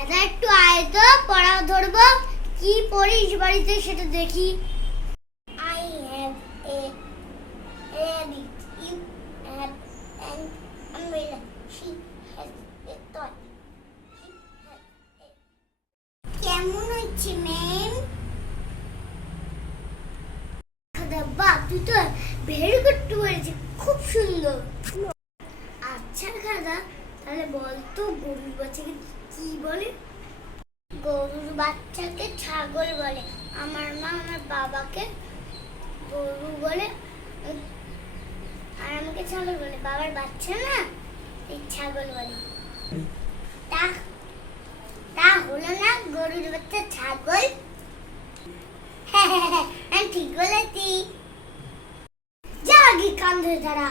দাদা, একটু আয় তো পড়া ধরবো। কি পড়িস বাড়িতে সেটা দেখি। I have a rabbit you have an umbrella she has a toy. কেমন হচ্ছে ম্যাম বাহ তুই তো ভেরি গুড বলেছিস খুব সুন্দর। আচ্ছা খাদা তাহলে বল তো গরুর বাচ্চাকে কি বলে? গরুর বাচ্চাকে ছাগল বলে। আমার মা আমার বাবাকে গরু বলে। আর আমাকে ছাগল বলে। বাবার বাচ্চা না, এই ছাগল বলে। তা তা হলো না গরুর বাচ্চা ছাগল? আমি ঠিক বলেছি। যা আগে কান ধরে দাঁড়া